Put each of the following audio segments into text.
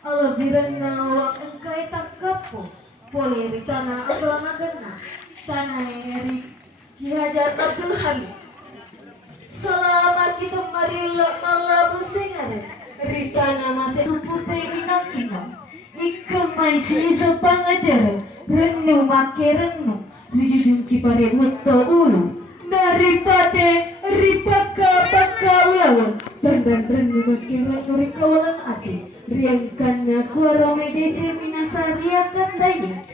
Alabirana wang engkai tangkapo poleri tanah asalangagana tanah eri Ki Hajar Abdul Hamid. Selamat kita marila malabu sengare ritana masih putih minakino ikan mai sisa pangadero renu make renu ujung kipare muto ulu daripada ripaka baka ulawan dan renu make renu rikawalan ate riangkannya kuarome dece minasaria kandanya.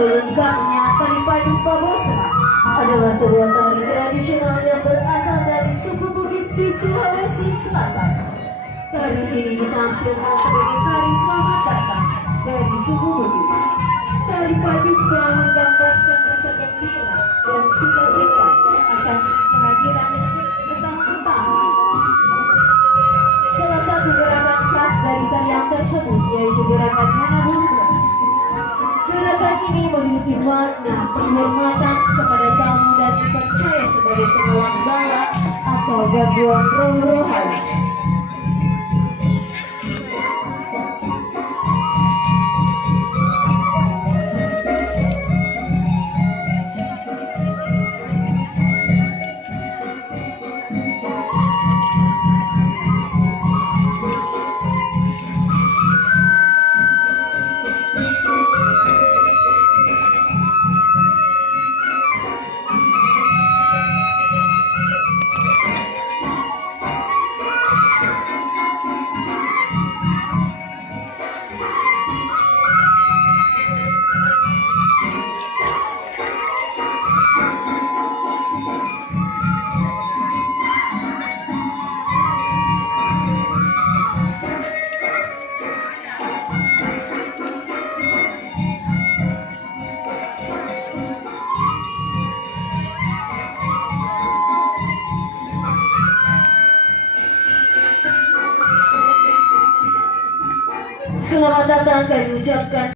Lengkapnya tari padu Pabosra adalah sebuah tari tradisional yang berasal dari suku Bugis di Sulawesi Selatan. Tari ini ditampilkan sebagai tari selamat datang dari suku Bugis. Tari paduka menggambarkan rasa gembira dan sukacita atas kehadiran petang pertama. Salah satu gerakan khas dari tarian tersebut yaitu gerakan Manabul. Gerakan ini memiliki makna penghormatan kepada tamu dan dipercaya sebagai penolong bala atau gangguan roh halus. Selamat datang kami ucapkan